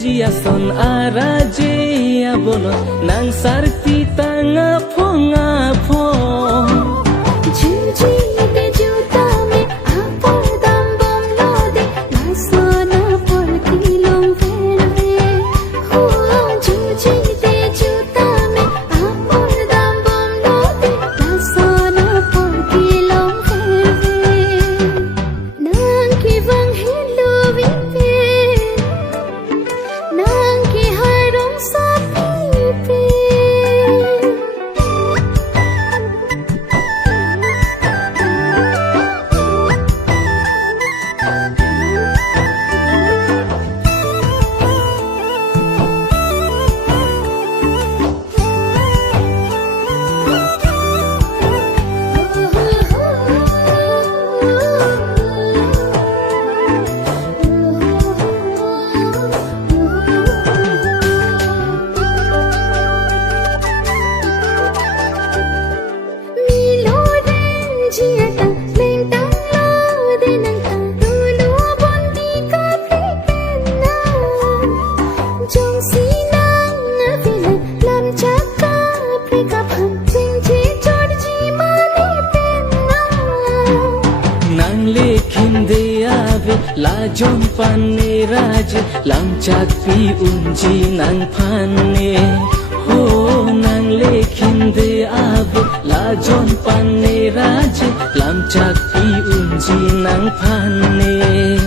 Jia son araje abolo nang sarti tanga phonga pho juji de juta me apor dam bom lo de nasana por kilong verve ho juji de juta me apor dam bom lo de nasana por kilong verve nang ki vang hello vipe nang ki harong sa pipe La jon pane raj lam chak pi unji nang phane ho nang lekhin de ab la jon pane raj lam chak pi unji nang phane